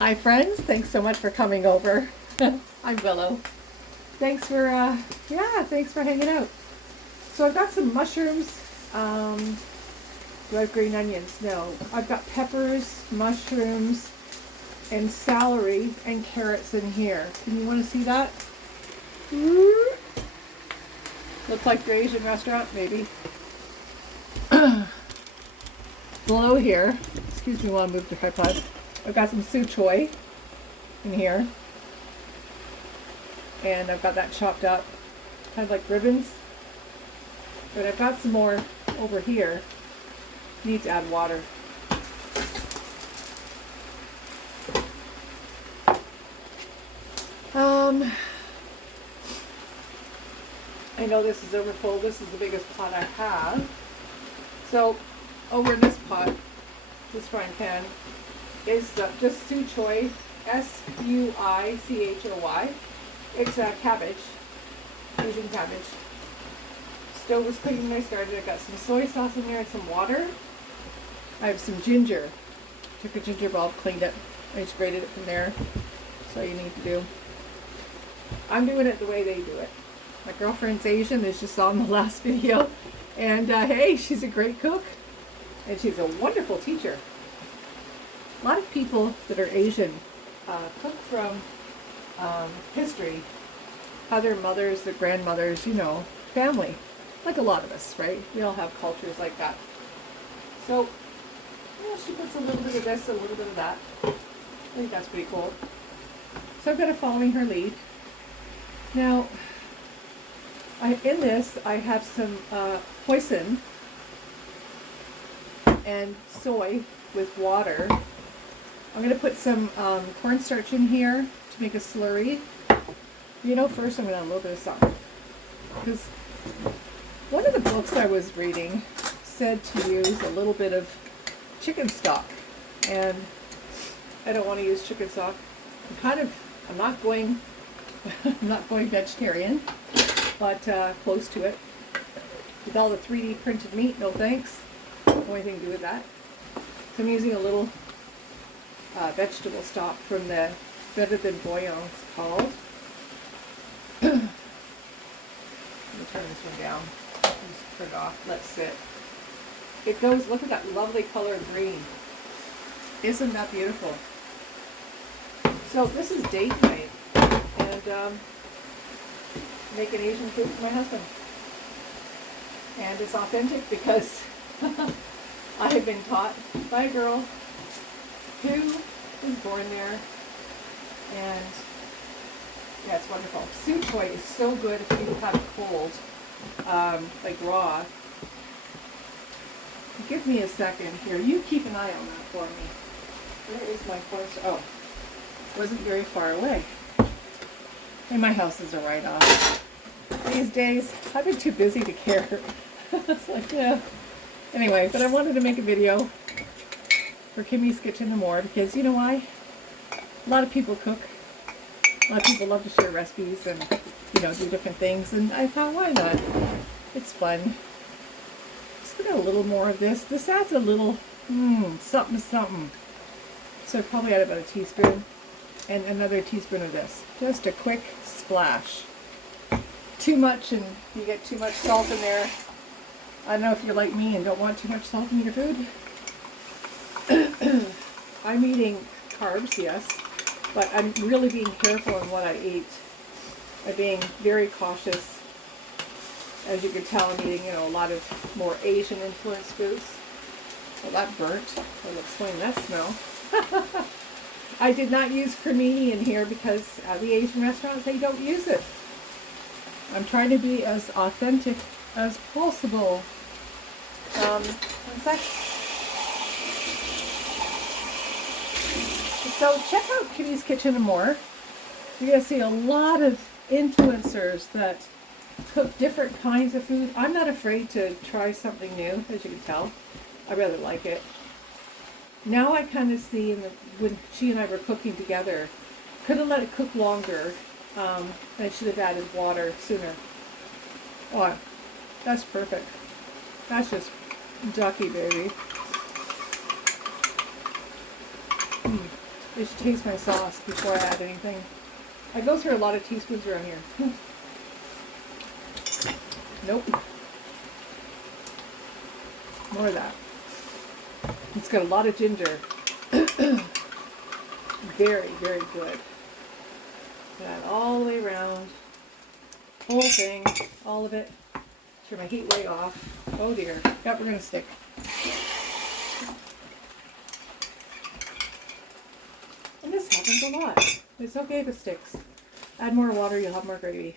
Hi friends, thanks so much for coming over. I'm Willow. Thanks for thanks for hanging out. So I've got some mushrooms. Do I have green onions? No. I've got peppers, mushrooms, and celery and carrots in here. Can you want to see that? Look like your Asian restaurant, maybe. Below here, excuse me while I move the tripod. I've got some su choy in here, and I've got that chopped up, kind of like ribbons. But I've got some more over here. Need to add water. I know this is overfull. This is the biggest pot I have. So over in this pot, this frying pan, is just su choy, Suichoy. It's a cabbage, Asian cabbage. Stove was cooking when I started. I got some soy sauce in there and some water. I have some ginger. Took a ginger bulb, cleaned it. I just grated it from there. That's all you need to do. I'm doing it the way they do it. My girlfriend's Asian, as you saw in the last video. And hey, she's a great cook. And she's a wonderful teacher. A lot of people that are Asian cook from history, how their mothers, their grandmothers, family, like a lot of us, right? We all have cultures like that. So, she puts a little bit of this, a little bit of that. I think that's pretty cool. So I'm kind of following her lead. Now, in this, I have some hoisin and soy with water. I'm going to put some cornstarch in here to make a slurry. First I'm going to add a little bit of salt. Because one of the books I was reading said to use a little bit of chicken stock. And I don't want to use chicken stock. I'm not going vegetarian, but close to it. With all the 3D printed meat, no thanks. No anything to do with that. So I'm using a little vegetable stock from the Better Than Bouillon, it's called. Let me turn this one down. Just turn it off. Let it sit. It goes, look at that lovely color of green. Isn't that beautiful? So this is date night, and making Asian food for my husband. And it's authentic because I have been taught by a girl who was born there, and yeah, it's wonderful. Su choy is so good if you have it cold, like raw. Give me a second here. You keep an eye on that for me. Where is my cornstarch? Oh, wasn't very far away. And my houses are right off. These days, I've been too busy to care. It's like, yeah. Anyway, but I wanted to make a video for Kimmy's Kitchen and More because you know why? A lot of people cook. A lot of people love to share recipes and, do different things. And I thought, why not? It's fun. Just got a little more of this. This adds a little, something. So I probably add about a teaspoon and another teaspoon of this. Just a quick splash. Too much and you get too much salt in there. I don't know if you're like me and don't want too much salt in your food. I'm eating carbs, yes, but I'm really being careful in what I eat. I'm being very cautious. As you can tell, I'm eating, a lot of more Asian influenced foods. Well, that burnt. I'll explain that smell. I did not use cremini in here because at the Asian restaurants, they don't use it. I'm trying to be as authentic as possible. One sec. So check out Kitty's Kitchen and More. You're going to see a lot of influencers that cook different kinds of food. I'm not afraid to try something new, as you can tell. I rather like it. Now I kind of see when she and I were cooking together, could have let it cook longer. I should have added water sooner. Oh, that's perfect. That's just ducky, baby. I should taste my sauce before I add anything. I go through a lot of teaspoons around here. Nope. More of that. It's got a lot of ginger. Very, very good. That all the way around. Whole thing. All of it. Turn my heat way off. Oh dear. Yep, we're going to stick. And this happens a lot. It's okay if it sticks. Add more water, you'll have more gravy.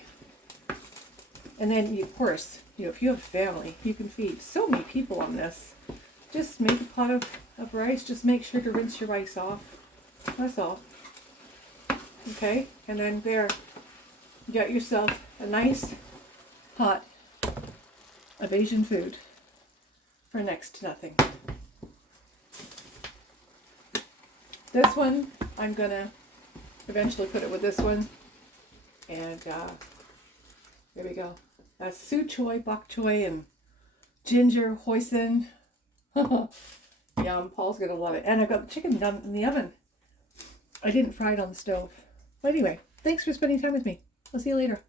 And then, of course, if you have a family, you can feed so many people on this. Just make a pot of rice. Just make sure to rinse your rice off. That's all. Okay? And then there, you got yourself a nice pot of Asian food for next to nothing. This one, I'm going to eventually put it with this one. And there we go. That's su choy, bok choy, and ginger hoisin. Yum. Paul's going to love it. And I've got the chicken done in the oven. I didn't fry it on the stove. But anyway, thanks for spending time with me. I'll see you later.